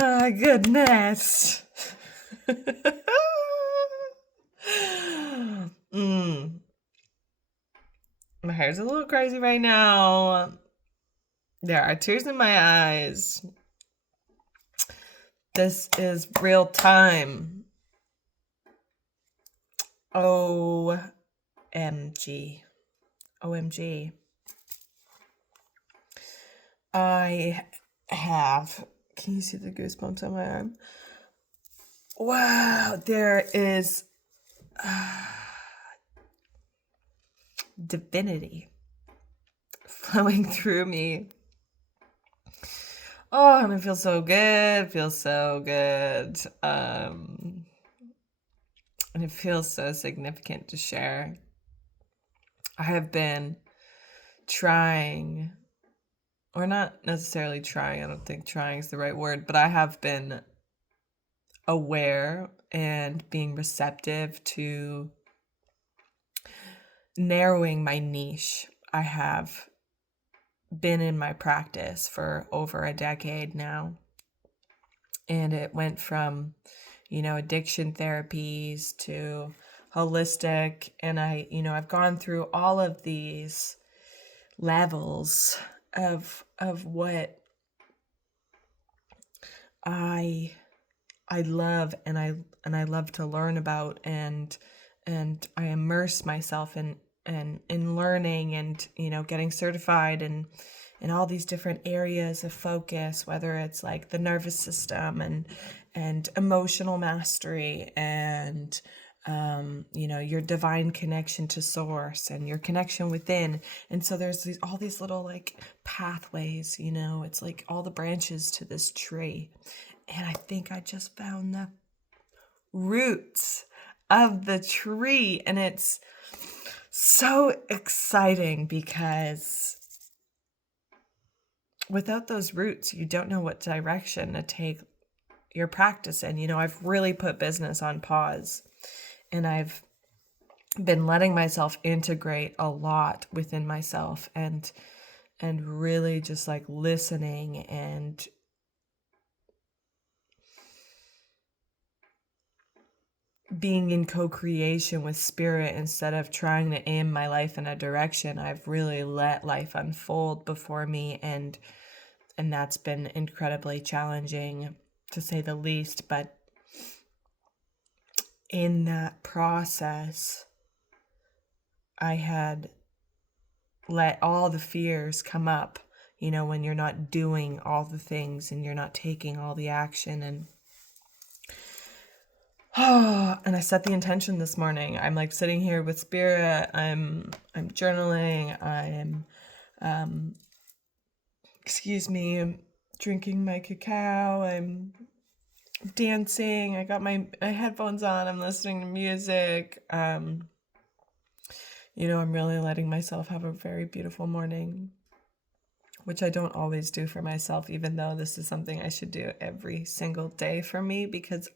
my goodness. mm. My hair's a little crazy right now. There are tears in my eyes. This is real time. OMG. OMG. I have, can you see the goosebumps on my arm? Wow, there is divinity flowing through me. Oh, and it feels so good. It feels so good. And it feels so significant to share. I have been trying, or not necessarily trying, I don't think trying is the right word, but I have been aware and being receptive to narrowing my niche. I have been in my practice for over a decade now, and it went from, addiction therapies to holistic, and I've gone through all of these levels of what I love and I love to learn about, and I immerse myself in learning and getting certified in all these different areas of focus, whether it's like the nervous system and emotional mastery and your divine connection to source and your connection within. And so there's all these little like pathways, it's like all the branches to this tree. And I think I just found the roots of the tree, and it's so exciting because without those roots, you don't know what direction to take your practice in. I've really put business on pause, and I've been letting myself integrate a lot within myself and really just like listening and being in co-creation with spirit instead of trying to aim my life in a direction. I've really let life unfold before me, and that's been incredibly challenging, to say the least. But in that process, I had let all the fears come up, when you're not doing all the things and you're not taking all the action. And I set the intention this morning. I'm like sitting here with spirit. I'm journaling. I am, drinking my cacao. I'm dancing. I got my headphones on. I'm listening to music. I'm really letting myself have a very beautiful morning, which I don't always do for myself, even though this is something I should do every single day for me because,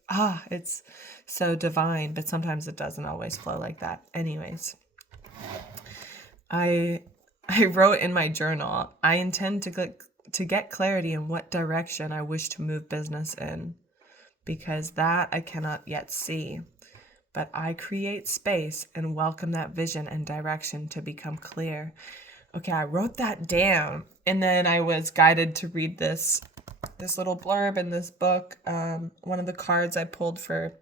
it's so divine, but sometimes it doesn't always flow like that. Anyways, I wrote in my journal, I intend to get clarity in what direction I wish to move business in, because that I cannot yet see. But I create space and welcome that vision and direction to become clear. Okay, I wrote that down, and then I was guided to read this little blurb in this book. One of the cards I pulled for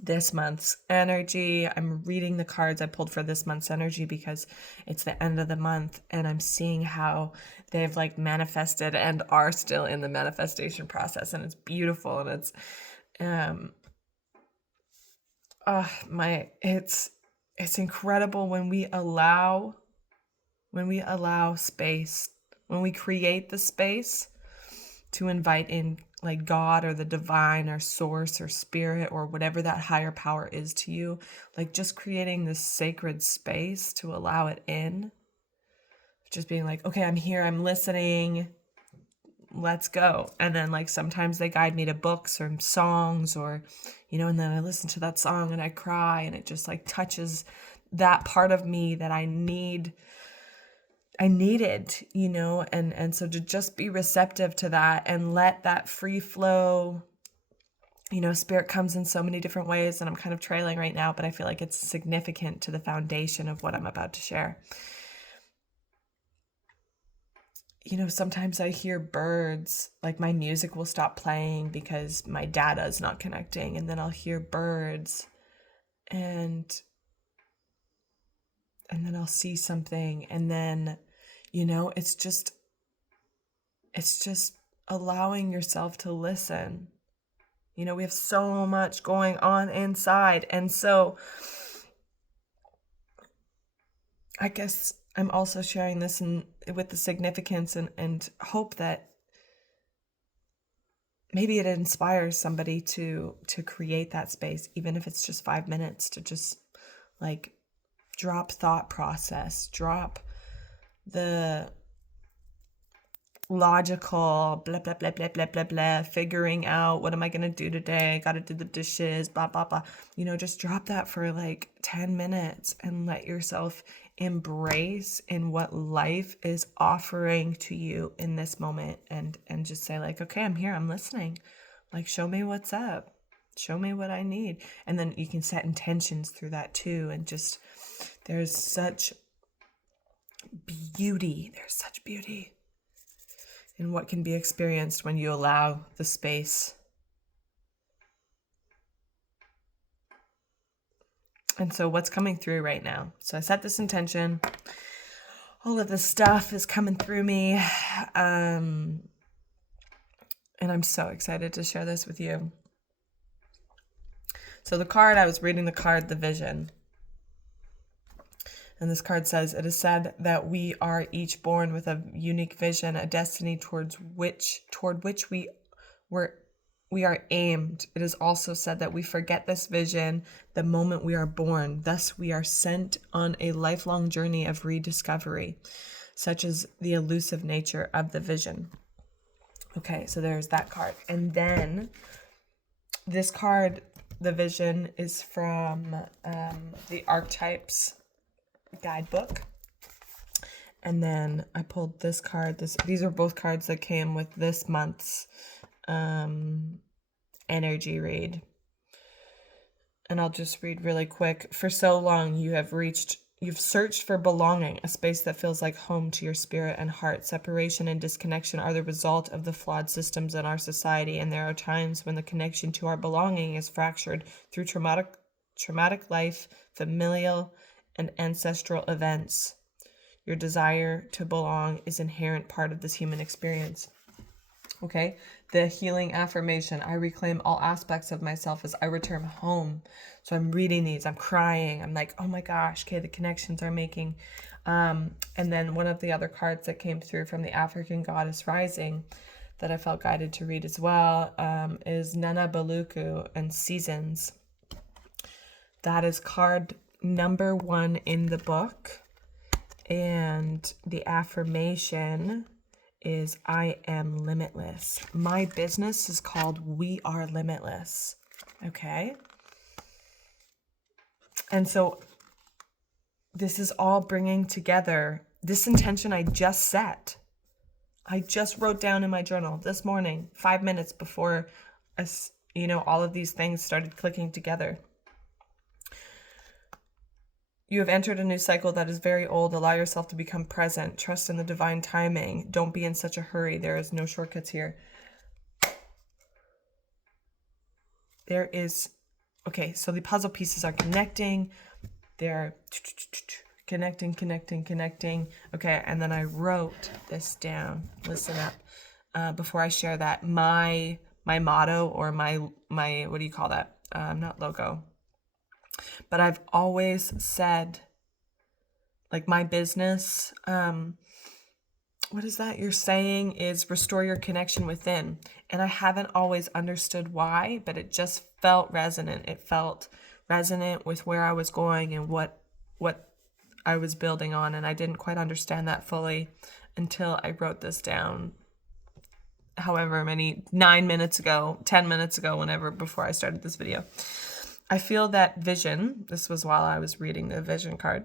this month's energy. I'm reading the cards I pulled for this month's energy because it's the end of the month, and I'm seeing how they've like manifested and are still in the manifestation process, and it's beautiful, and it's it's incredible when we allow space, when we create the space to invite in like God or the divine or source or spirit or whatever that higher power is to you, like just creating this sacred space to allow it in, just being like, okay, I'm here, I'm listening, let's go. And then like sometimes they guide me to books or songs or, and then I listen to that song and I cry, and it just like touches that part of me that I need needed, and so to just be receptive to that and let that free flow, spirit comes in so many different ways, and I'm kind of trailing right now, but I feel like it's significant to the foundation of what I'm about to share. Sometimes I hear birds, like my music will stop playing because my data is not connecting, and then I'll hear birds, and then I'll see something, and then, it's just allowing yourself to listen. We have so much going on inside, and so I guess I'm also sharing this with the significance and hope that maybe it inspires somebody to create that space, even if it's just 5 minutes, to just like drop thought process, drop the logical blah blah blah blah blah blah blah, figuring out what am I gonna do today, gotta do the dishes, blah blah blah. Just drop that for like 10 minutes and let yourself embrace in what life is offering to you in this moment, and just say like, okay, I'm here, I'm listening, like show me what's up, show me what I need. And then you can set intentions through that too, and just there's such beauty in what can be experienced when you allow the space. And so what's coming through right now? So I set this intention. All of this stuff is coming through me. And I'm so excited to share this with you. So I was reading the card, the Vision. And this card says, it is said that we are each born with a unique vision, a destiny toward which we are aimed. It is also said that we forget this vision the moment we are born. Thus, we are sent on a lifelong journey of rediscovery, such as the elusive nature of the vision. Okay, so there's that card. And then this card, the Vision, is from the Archetypes guidebook. And then I pulled this card. These are both cards that came with this month's energy read. And I'll just read really quick. For so long you've searched for belonging, a space that feels like home to your spirit and heart. Separation and disconnection are the result of the flawed systems in our society, and there are times when the connection to our belonging is fractured through traumatic life, familial and ancestral events. Your desire to belong is an inherent part of this human experience. Okay, the healing affirmation: I reclaim all aspects of myself as I return home. So I'm reading these, I'm crying, I'm like, oh my gosh, okay, the connections are making. And then one of the other cards that came through from the African Goddess Rising that I felt guided to read as well is Nana Baluku and Seasons. That is card number 1 in the book, and the affirmation is, I am limitless. My business is called We Are Limitless. Okay, and so this is all bringing together this intention I just set. I just wrote down in my journal this morning, 5 minutes before all of these things started clicking together. You have entered a new cycle that is very old. Allow yourself to become present. Trust in the divine timing. Don't be in such a hurry. There is no shortcuts here. Okay, so the puzzle pieces are connecting. They're connecting. Okay, and then I wrote this down. Listen up. Before I share that, my motto, or my what do you call that? Not logo. But I've always said, like, my business, what is that you're saying is restore your connection within. And I haven't always understood why, but it just felt resonant. It felt resonant with where I was going and what I was building on. And I didn't quite understand that fully until I wrote this down however many, 9 minutes ago, 10 minutes ago, before I started this video. I feel that vision, this was while I was reading the Vision card,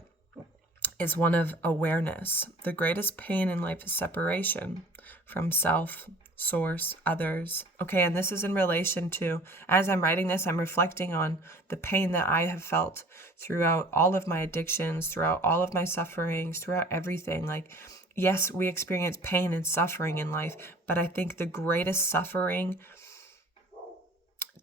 is one of awareness. The greatest pain in life is separation from self, source, others. Okay, and this is in relation to, as I'm writing this, I'm reflecting on the pain that I have felt throughout all of my addictions, throughout all of my sufferings, throughout everything. Like, yes, we experience pain and suffering in life, but I think the greatest suffering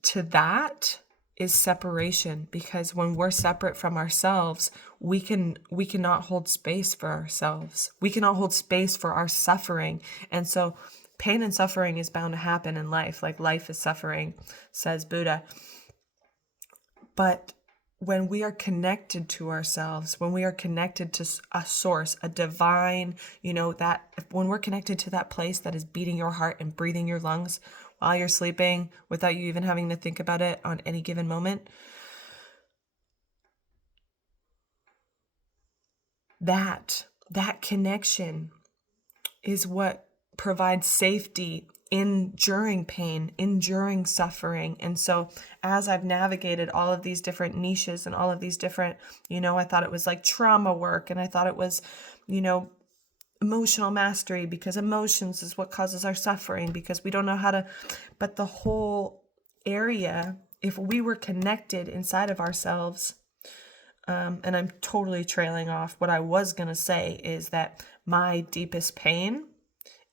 to that is separation, because when we're separate from ourselves, we cannot hold space for ourselves. We cannot hold space for our suffering. And so pain and suffering is bound to happen in life. Like, life is suffering, says Buddha. But when we are connected to ourselves, when we are connected to a source, a divine, that when we're connected to that place that is beating your heart and breathing your lungs while you're sleeping without you even having to think about it on any given moment, that connection is what provides safety enduring pain, enduring suffering. And so as I've navigated all of these different niches and all of these different, I thought it was like trauma work, and I thought it was, emotional mastery, because emotions is what causes our suffering, because we don't know how to, but the whole area, if we were connected inside of ourselves, and I'm totally trailing off. What I was going to say is that my deepest pain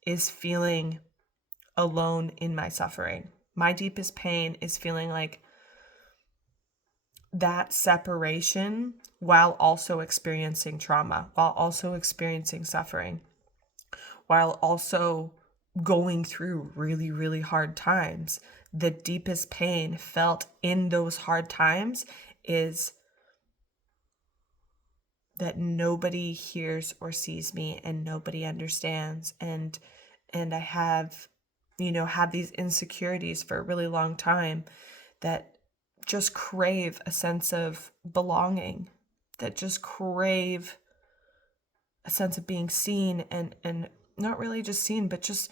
is feeling alone in my suffering. My deepest pain is feeling like that separation while also experiencing trauma, while also experiencing suffering, while also going through really, really hard times. The deepest pain felt in those hard times is that nobody hears or sees me, and nobody understands. And I have, had these insecurities for a really long time that just crave a sense of belonging, that just crave a sense of being seen, and not really just seen, but just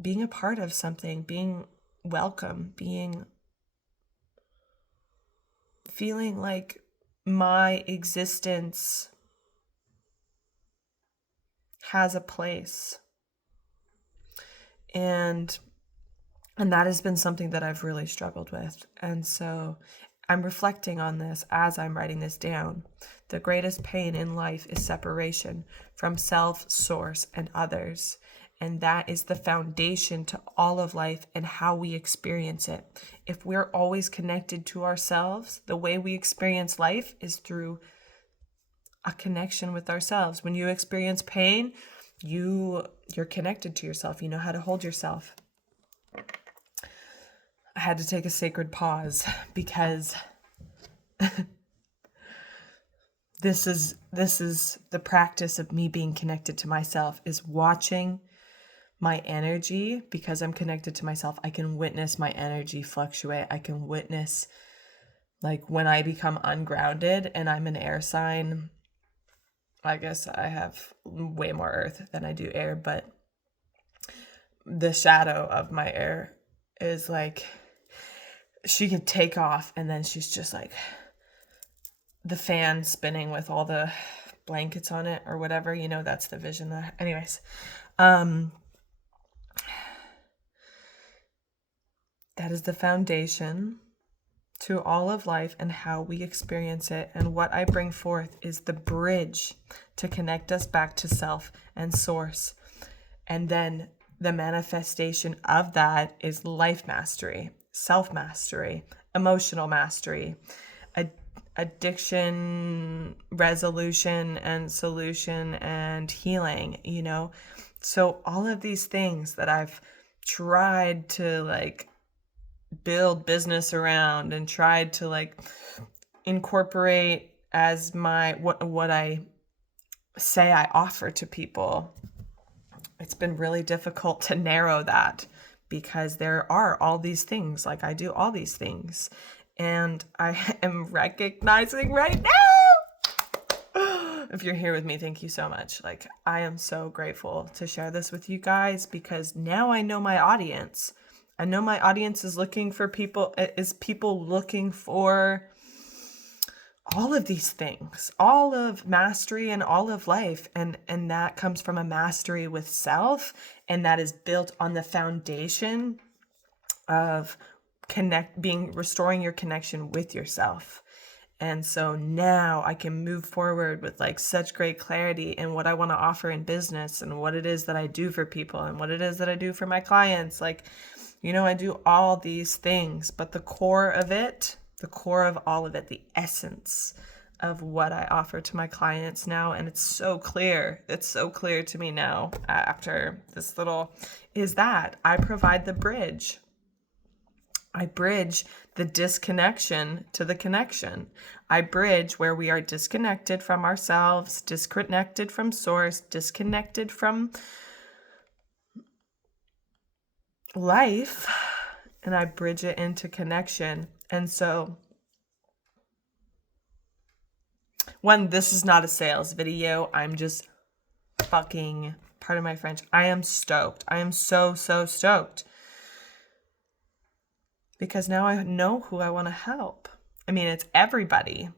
being a part of something, being welcome, feeling like my existence has a place. And that has been something that I've really struggled with. And so I'm reflecting on this as I'm writing this down. The greatest pain in life is separation from self, source, and others. And that is the foundation to all of life and how we experience it. If we're always connected to ourselves, the way we experience life is through a connection with ourselves. When you experience pain, you're connected to yourself. You know how to hold yourself. I had to take a sacred pause because this is the practice of me being connected to myself, is watching my energy. Because I'm connected to myself, I can witness my energy fluctuate. I can witness, like, when I become ungrounded, and I'm an air sign. I guess I have way more earth than I do air, but the shadow of my air is like, she could take off and then she's just like the fan spinning with all the blankets on it or whatever, that's the vision that, anyways. That is the foundation to all of life and how we experience it. And what I bring forth is the bridge to connect us back to self and source. And then the manifestation of that is life mastery, self-mastery, emotional mastery, addiction resolution and solution and healing, So all of these things that I've tried to build business around and tried to incorporate as my what I say I offer to people, it's been really difficult to narrow that, because there are all these things, I do all these things, and I am recognizing right now, if you're here with me, thank you so much. I am so grateful to share this with you guys, because now I know my audience. I know my audience is looking for people looking for all of these things, all of mastery and all of life. And that comes from a mastery with self. And that is built on the foundation of restoring your connection with yourself. And so now I can move forward with like such great clarity in what I want to offer in business and what it is that I do for people and what it is that I do for my clients. Like, I do all these things, but the core of all of it, the essence of what I offer to my clients now, and it's so clear to me now after this little, is that I provide the bridge. I bridge the disconnection to the connection. I bridge where we are disconnected from ourselves, disconnected from source, disconnected from life, and I bridge it into connection. And so, this is not a sales video. I'm just fucking, pardon my French, I am stoked. I am so stoked. Because now I know who I want to help. I mean, it's everybody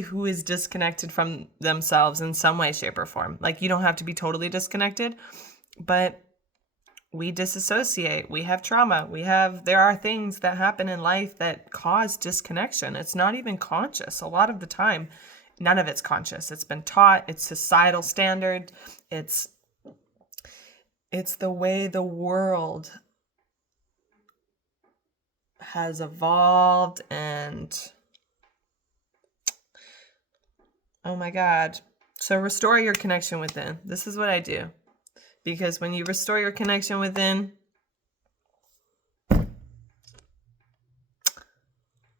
who is disconnected from themselves in some way, shape, or form. Like, you don't have to be totally disconnected, but we disassociate. We have trauma. There are things that happen in life that cause disconnection. It's not even conscious. A lot of the time, none of it's conscious. It's been taught. It's societal standard. It's the way the world has evolved, and oh my God. So restore your connection within. This is what I do. Because when you restore your connection within,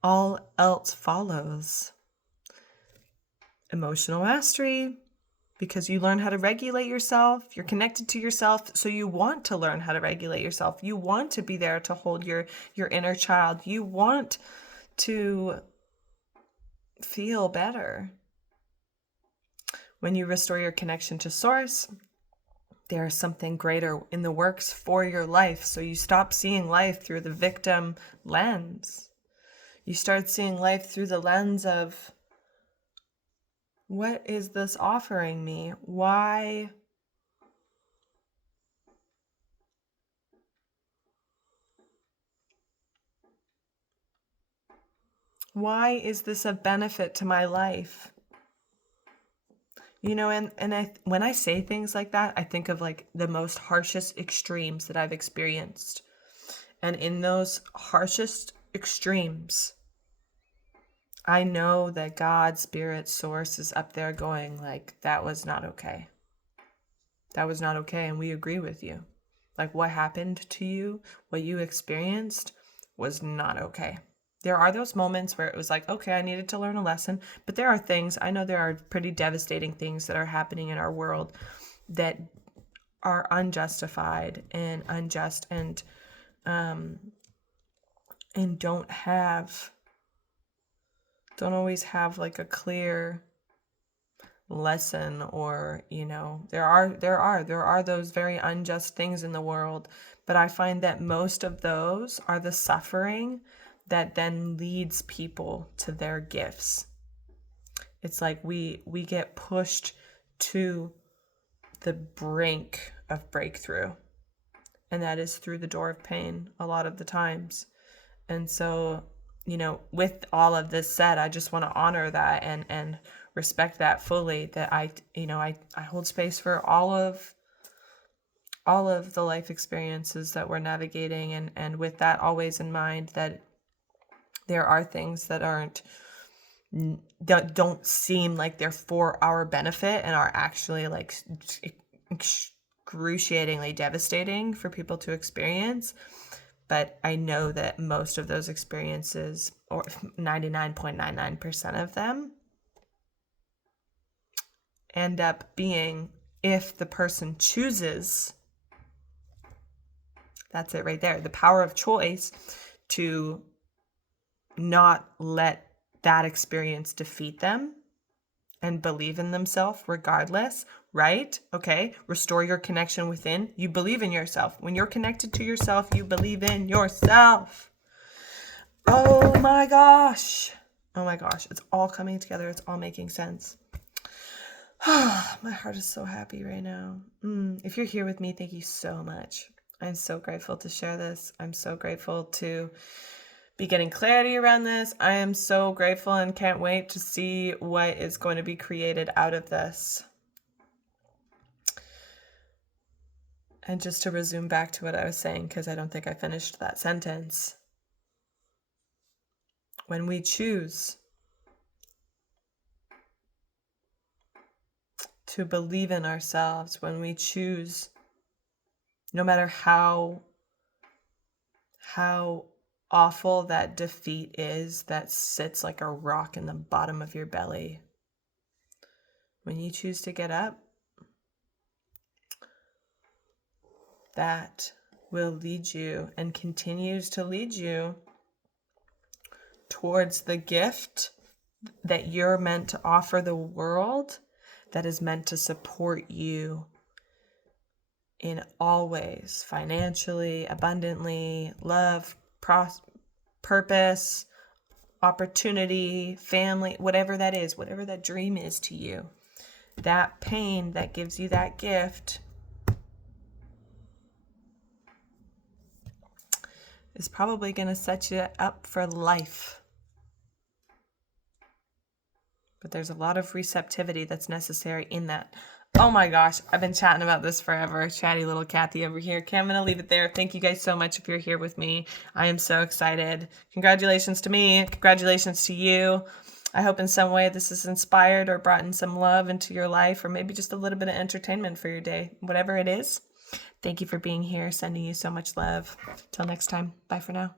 all else follows. Emotional mastery, because you learn how to regulate yourself. You're connected to yourself, so you want to learn how to regulate yourself. You want to be there to hold your inner child. You want to feel better. When you restore your connection to source, there is something greater in the works for your life. So you stop seeing life through the victim lens. You start seeing life through the lens of, what is this offering me? Why? Why is this a benefit to my life? When I say things like that, I think of like the most harshest extremes that I've experienced. And in those harshest extremes, I know that God, Spirit, Source is up there going like, that was not okay. That was not okay, and we agree with you. Like, what happened to you, what you experienced was not okay. There are those moments where it was like, okay, I needed to learn a lesson, but there are things, I know there are pretty devastating things that are happening in our world that are unjustified and unjust and don't always have like a clear lesson, or there are those very unjust things in the world, but I find that most of those are the suffering that then leads people to their gifts. It's like we get pushed to the brink of breakthrough, and that is through the door of pain a lot of the times. And so with all of this said, I just want to honor that and respect that fully, that I hold space for all of the life experiences that we're navigating, and with that always in mind, that there are things that don't seem like they're for our benefit and are actually like excruciatingly devastating for people to experience. But I know that most of those experiences, or 99.99% of them, end up being, if the person chooses, that's it right there, the power of choice to not let that experience defeat them and believe in themselves regardless, right? Okay, restore your connection within. You believe in yourself. When you're connected to yourself, you believe in yourself. Oh my gosh. Oh my gosh, it's all coming together. It's all making sense. My heart is so happy right now. If you're here with me, thank you so much. I'm so grateful to share this. I'm so grateful to be getting clarity around this. I am so grateful and can't wait to see what is going to be created out of this. And just to resume back to what I was saying, because I don't think I finished that sentence. When we choose to believe in ourselves, when we choose, no matter how awful that defeat is that sits like a rock in the bottom of your belly, when you choose to get up, that will lead you and continues to lead you towards the gift that you're meant to offer the world, that is meant to support you in all ways, financially, abundantly, love, purpose, opportunity, family, whatever that is, whatever that dream is to you. That pain that gives you that gift is probably going to set you up for life. But there's a lot of receptivity that's necessary in that. Oh my gosh, I've been chatting about this forever. Chatty little Kathy over here. Okay, I'm going to leave it there. Thank you guys so much if you're here with me. I am so excited. Congratulations to me. Congratulations to you. I hope in some way this has inspired or brought in some love into your life, or maybe just a little bit of entertainment for your day. Whatever it is. Thank you for being here. Sending you so much love. Till next time. Bye for now.